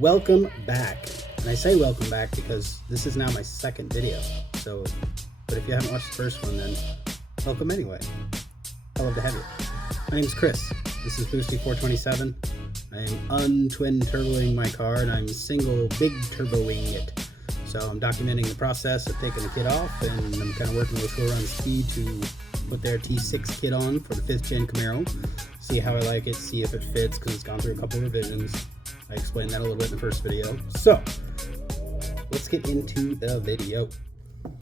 Welcome back. And I say welcome back because this is now my second video. But if you haven't watched the first one, then welcome anyway. I love to have you. My name is Chris. This is Boosty427. I am untwin turboing my car, and I'm single big turboing it. So I'm documenting the process of taking the kit off, and I'm kind of working with Full Run Speed to put their T6 kit on for the 5th gen Camaro. See how I like it, see if it fits, because it's gone through a couple of revisions. I explained that a little bit in the first video. So, let's get into the video.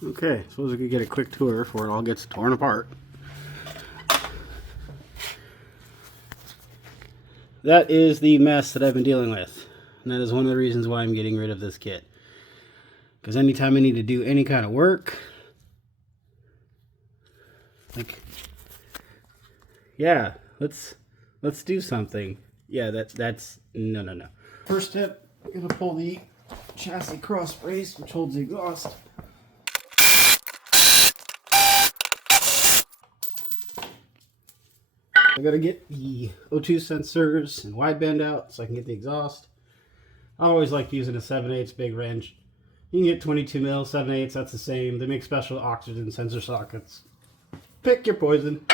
Okay, suppose we could get a quick tour before it all gets torn apart. That is the mess that I've been dealing with. And that is one of the reasons why I'm getting rid of this kit. Because anytime I need to do any kind of work, like, yeah, let's do something. Yeah, that's no. First step, I'm gonna pull the chassis cross brace, which holds the exhaust. I gotta get the O2 sensors and wideband out so I can get the exhaust. I always like using a 7/8 big wrench. You can get 22 mil, 7/8, that's the same. They make special oxygen sensor sockets. Pick your poison.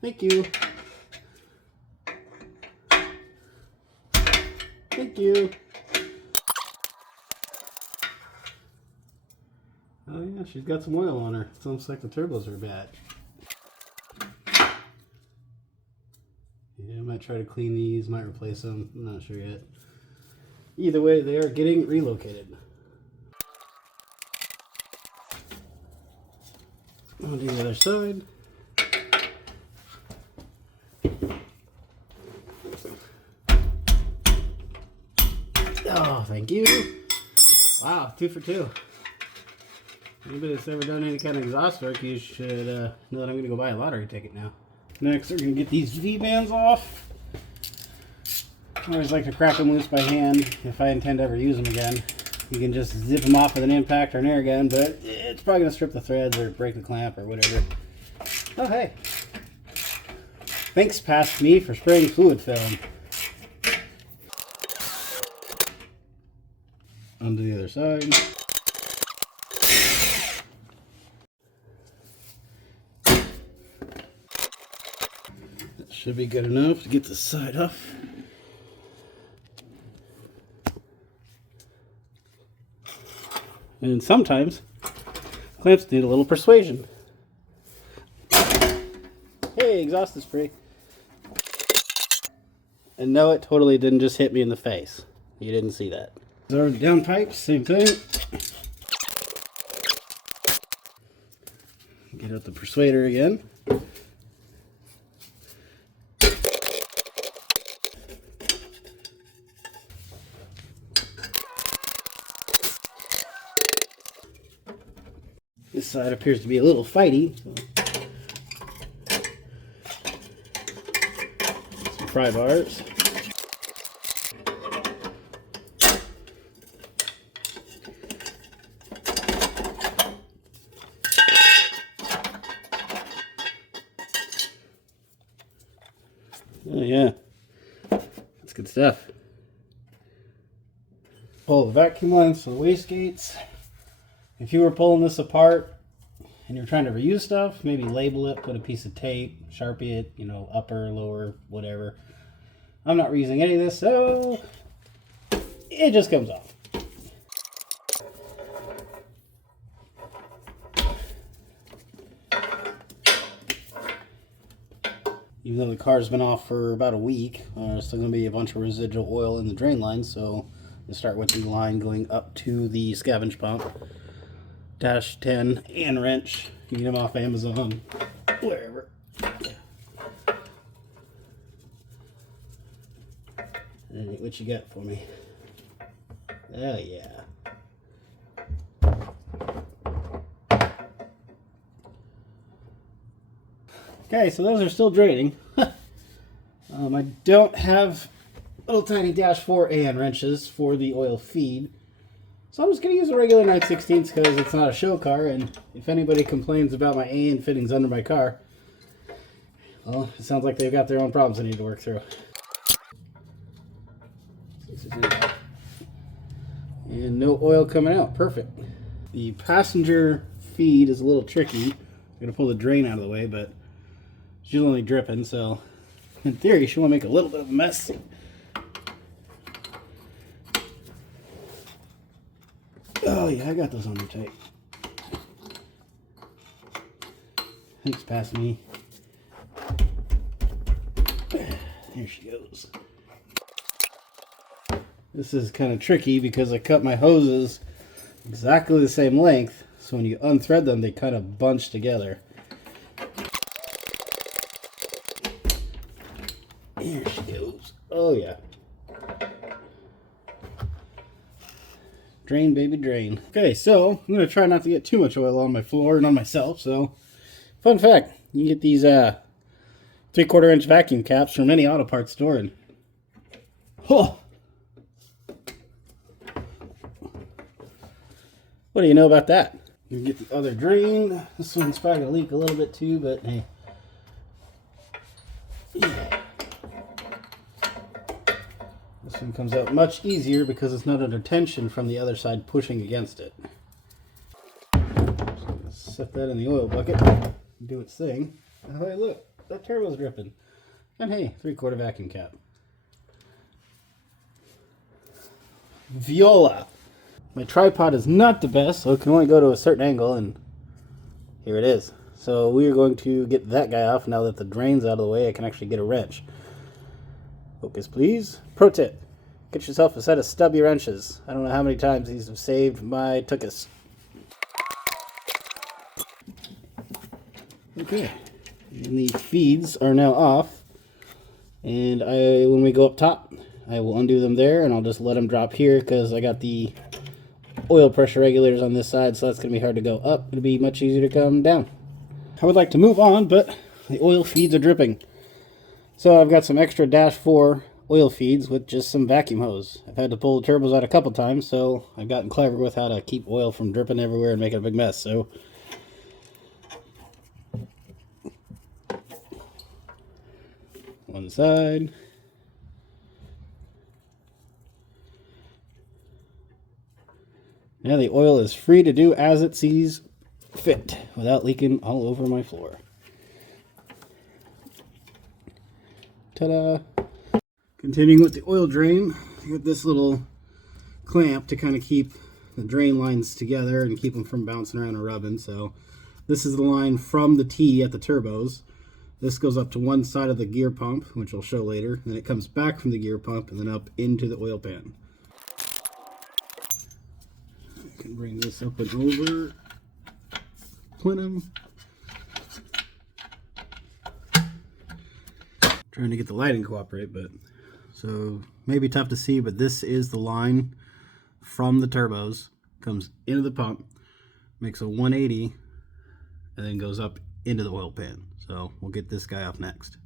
Thank you. Thank you. Oh yeah, she's got some oil on her. It's almost like the turbos are bad. Yeah, I might try to clean these, might replace them. I'm not sure yet. Either way, they are getting relocated. On the other side. Oh, thank you. Wow, 2 for 2. Anybody that's ever done any kind of exhaust work, you should know that I'm going to go buy a lottery ticket now. Next, we're going to get these V-bands off. I always like to crack them loose by hand if I intend to ever use them again. You can just zip them off with an impact or an air gun, but it's probably going to strip the threads or break the clamp or whatever. Oh, hey. Thanks, past me, for spraying fluid film. Onto the other side. That should be good enough to get the side off. And sometimes clamps need a little persuasion. Hey, exhaust is free. And no, it totally didn't just hit me in the face. You didn't see that. Our down pipes, same thing. Get out the persuader again. This side appears to be a little fighty. So. Some pry bars. Oh yeah, that's good stuff. Pull the vacuum lines for the wastegates. If you were pulling this apart and you're trying to reuse stuff, maybe label it, put a piece of tape, Sharpie it, you know, upper, lower, whatever. I'm not reusing any of this, so it just comes off. Even though the car's been off for about a week, there's still going to be a bunch of residual oil in the drain line, so we'll start with the line going up to the scavenge pump. Dash 10 and wrench. You can get them off Amazon, wherever. And what you got for me? Oh yeah. Okay, so those are still draining. I don't have little tiny dash 4 AN wrenches for the oil feed. So I'm just going to use a regular 9/16 because it's not a show car, and if anybody complains about my AN fittings under my car, Well, it sounds like they've got their own problems they need to work through. And no oil coming out. Perfect. The passenger feed is a little tricky. I'm going to pull the drain out of the way, but she's only dripping, so in theory, she won't make a little bit of a mess. Oh yeah, I got those on there tight. Thanks, past me. There she goes. This is kind of tricky because I cut my hoses exactly the same length, so when you unthread them, they kind of bunch together. There she goes. Oh yeah. Drain, baby, drain. Okay, so I'm going to try not to get too much oil on my floor and on myself. So, fun fact, you can get these 3/4 inch vacuum caps from any auto parts store. And, oh! What do you know about that? You can get the other drain. This one's probably going to leak a little bit too, but hey. Yeah. This one comes out much easier because it's not under tension from the other side pushing against it. Just gonna set that in the oil bucket and do its thing. And hey, look, that turbo's dripping. And hey, 3/4 vacuum cap. Viola! My tripod is not the best, so it can only go to a certain angle, and here it is. So we are going to get that guy off. Now that the drain's out of the way, I can actually get a wrench. Focus, please. Pro tip. Get yourself a set of stubby wrenches. I don't know how many times these have saved my tuchus. Okay. And the feeds are now off. And when we go up top, I will undo them there, and I'll just let them drop here because I got the oil pressure regulators on this side, so that's going to be hard to go up. It'll be much easier to come down. I would like to move on, but the oil feeds are dripping. So I've got some extra Dash 4 oil feeds with just some vacuum hose. I've had to pull the turbos out a couple times, so I've gotten clever with how to keep oil from dripping everywhere and making a big mess. So one side. Now the oil is free to do as it sees fit without leaking all over my floor. Ta-da! Continuing with the oil drain, I got this little clamp to kind of keep the drain lines together and keep them from bouncing around and rubbing. So this is the line from the T at the turbos. This goes up to one side of the gear pump, which I'll show later. Then it comes back from the gear pump and then up into the oil pan. I can bring this up and over plenum. Trying to get the lighting to cooperate, but so maybe tough to see, but this is the line from the turbos, comes into the pump, makes a 180, and then goes up into the oil pan. So we'll get this guy off next.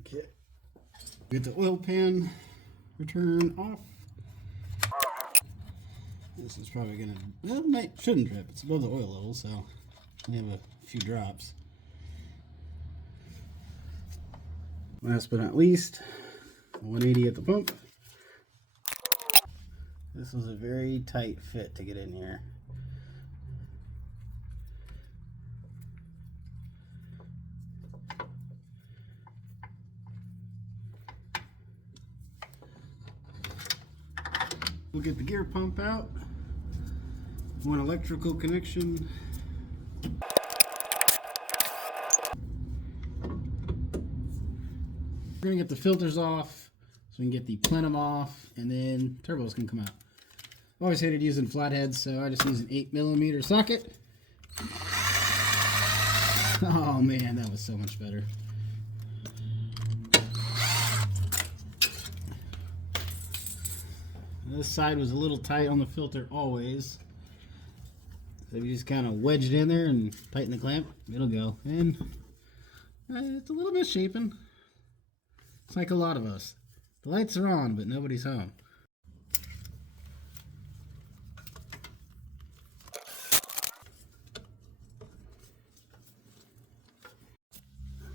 Okay, get the oil pan return off. This is probably gonna, well, it shouldn't drip. It's above the oil level, so we have a few drops. Last but not least, 180 at the pump. This was a very tight fit to get in here. We'll get the gear pump out. One electrical connection. We're gonna get the filters off so we can get the plenum off, and then turbos can come out. I always hated using flatheads, so I just use an 8mm socket. Oh man, that was so much better. This side was a little tight on the filter always. So if you just kind of wedge it in there and tighten the clamp, it'll go. And it's a little misshapen. It's like a lot of us. The lights are on, but nobody's home.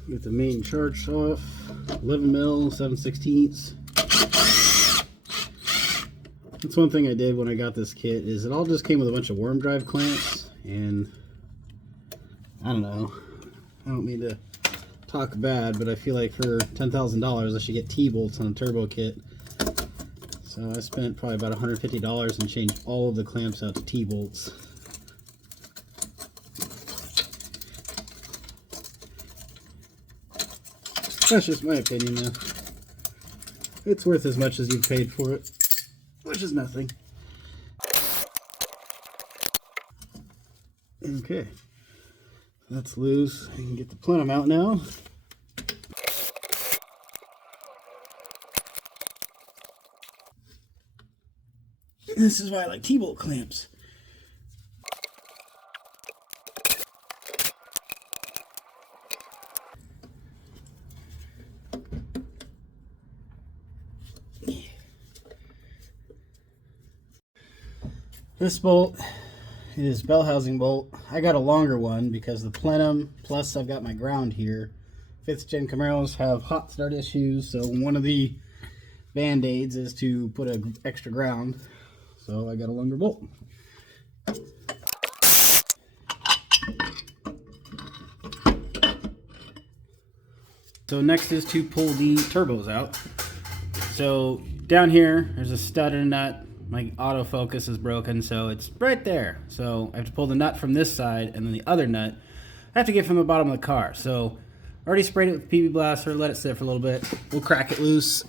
Get the main charge off. 11 mil, 7/16. That's one thing I did when I got this kit, is it all just came with a bunch of worm drive clamps, and I don't know. I don't mean to talk bad, but I feel like for $10,000 I should get T-bolts on a turbo kit. So I spent probably about $150 and changed all of the clamps out to T-bolts. That's just my opinion though. It's worth as much as you've paid for it, which is nothing. Okay, that's loose. I can get the plenum out now. This is why I like T-bolt clamps. This bolt is bell housing bolt. I got a longer one because the plenum, plus I've got my ground here. 5th gen Camaros have hot start issues, so one of the band-aids is to put an extra ground. So I got a longer bolt. So next is to pull the turbos out. So down here, there's a stud and a nut. My autofocus is broken, so it's right there. So I have to pull the nut from this side, and then the other nut I have to get from the bottom of the car. So I already sprayed it with PB Blaster, let it sit for a little bit. We'll crack it loose,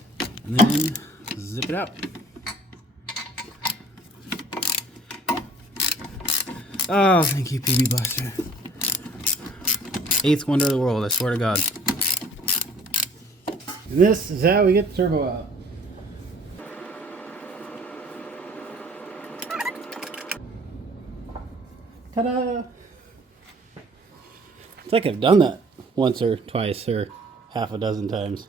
and then zip it out. Oh, thank you, PB Blaster. 8th wonder of the world, I swear to God. And this is how we get the turbo out. Ta-da! It's like I've done that once or twice or half a dozen times.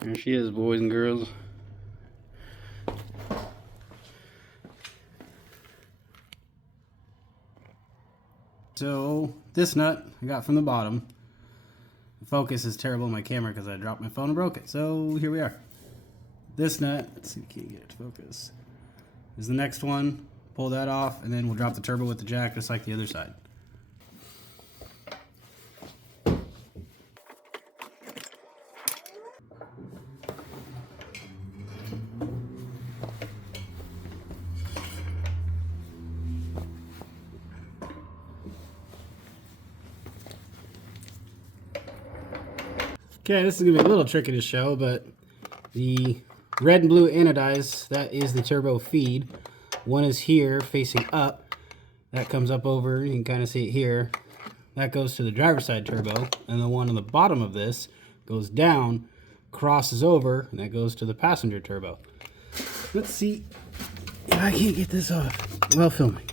There she is, boys and girls. So this nut I got from the bottom. The focus is terrible on my camera because I dropped my phone and broke it. So here we are. This nut, let's see if we can get it to focus, is the next one. Pull that off, and then we'll drop the turbo with the jack just like the other side. Okay, this is going to be a little tricky to show, but the red and blue anodize, that is the turbo feed. One is here facing up. That comes up over, you can kind of see it here. That goes to the driver's side turbo, and the one on the bottom of this goes down, crosses over, and that goes to the passenger turbo. Let's see if I can't get this off while filming.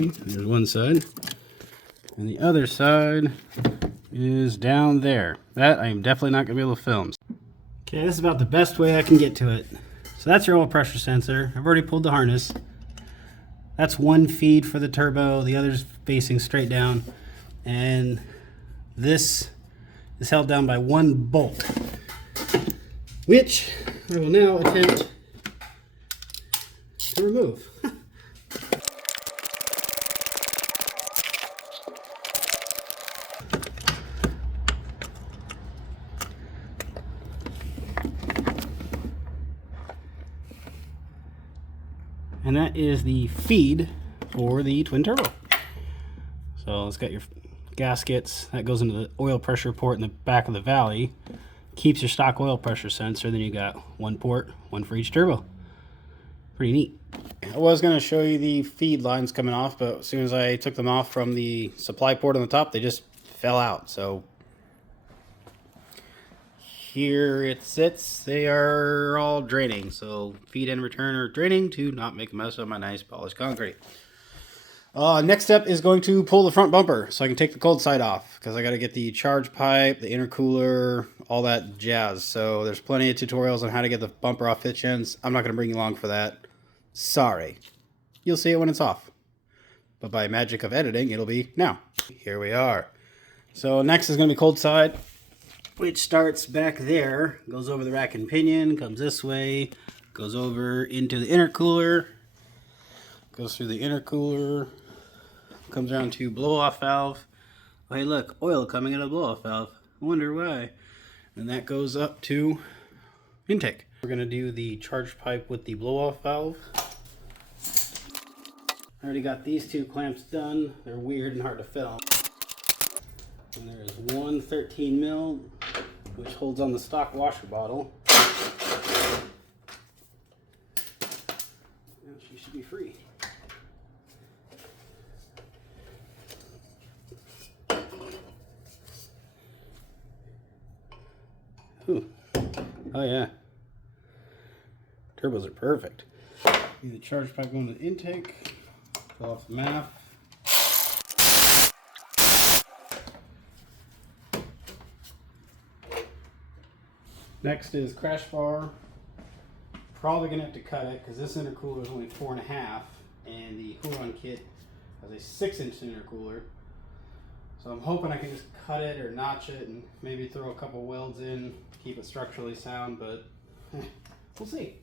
There's one side, and the other side is down there. That I am definitely not going to be able to film. Okay, this is about the best way I can get to it. So that's your oil pressure sensor. I've already pulled the harness. That's one feed for the turbo, the other's facing straight down, and this is held down by one bolt, which I will now attempt to remove. And that is the feed for the twin turbo. So it's got your gaskets. That goes into the oil pressure port in the back of the valley. Keeps your stock oil pressure sensor. Then you got one port, one for each turbo. Pretty neat. I was going to show you the feed lines coming off, but as soon as I took them off from the supply port on the top, they just fell out. So here it sits. They are all draining. So feed and return are draining to not make a mess of my nice polished concrete. Next step is going to pull the front bumper so I can take the cold side off, because I got to get the charge pipe, the intercooler, all that jazz. So there's plenty of tutorials on how to get the bumper off hitch ends. I'm not going to bring you along for that. Sorry. You'll see it when it's off. But by magic of editing, it'll be now. Here we are. So next is going to be cold side, which starts back there, goes over the rack and pinion, comes this way, goes over into the intercooler, goes through the intercooler, comes around to blow-off valve. Oh, hey, look, oil coming out of the blow-off valve. I wonder why. And that goes up to intake. We're going to do the charge pipe with the blow-off valve. I already got these two clamps done. They're weird and hard to fit on. And there's one 13 mil, which holds on the stock washer bottle. She should be free. Ooh. Oh yeah. Turbos are perfect. Need the charge pipe going to the intake. Pull off the MAF. Next is crash bar. Probably gonna have to cut it because this intercooler is only 4.5, and the Huron kit has a 6-inch intercooler. So I'm hoping I can just cut it or notch it and maybe throw a couple welds in, keep it structurally sound, but we'll see.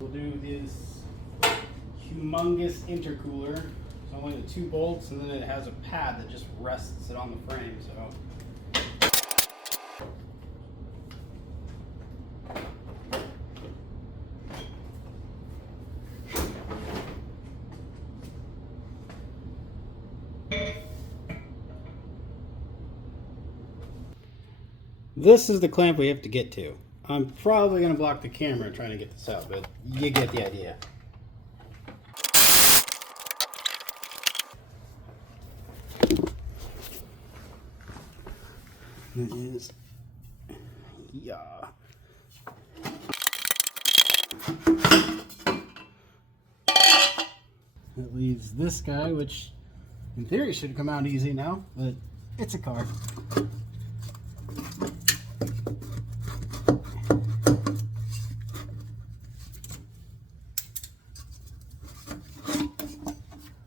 We'll do this humongous intercooler. It's only the 2 bolts, and then it has a pad that just rests it on the frame. So this is the clamp we have to get to. I'm probably going to block the camera trying to get this out, but you get the idea. It is, yeah. That leaves this guy, which in theory should come out easy now, but it's a car.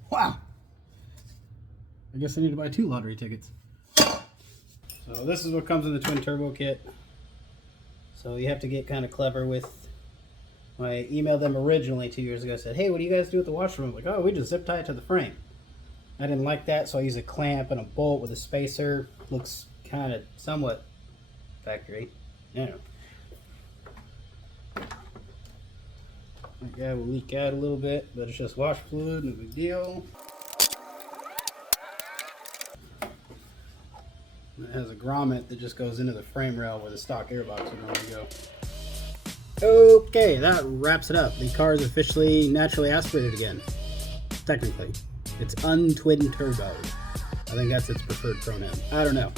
Wow. I guess I need to buy 2 lottery tickets. So this is what comes in the twin turbo kit. So you have to get kind of clever with, when I emailed them originally 2 years ago, I said, hey, what do you guys do with the washer? I'm like, oh, we just zip tie it to the frame. I didn't like that, so I used a clamp and a bolt with a spacer. Looks kind of somewhat factory. Yeah. That guy will leak out a little bit, but it's just wash fluid, no big deal. It has a grommet that just goes into the frame rail where the stock airbox would normally go. Okay, that wraps it up. The car is officially naturally aspirated again. Technically. It's untwin turbo. I think that's its preferred pronoun. I don't know.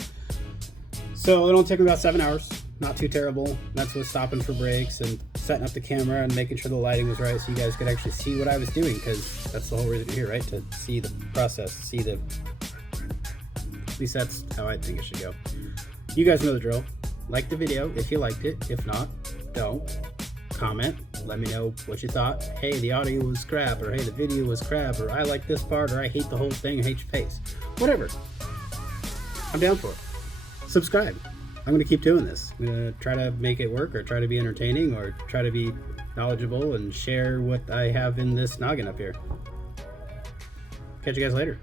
So it'll take me about 7 hours. Not too terrible. That's with stopping for breaks and setting up the camera and making sure the lighting was right so you guys could actually see what I was doing, because that's the whole reason you're here, right? To see the process, see the... At least that's how I think it should go. You guys know the drill. Like the video if you liked it. If not, don't. Comment. Let me know what you thought. Hey, the audio was crap, or hey, the video was crap, or I like this part, or I hate the whole thing, I hate your face. Whatever. I'm down for it. Subscribe. I'm going to keep doing this. I'm going to try to make it work, or try to be entertaining, or try to be knowledgeable and share what I have in this noggin up here. Catch you guys later.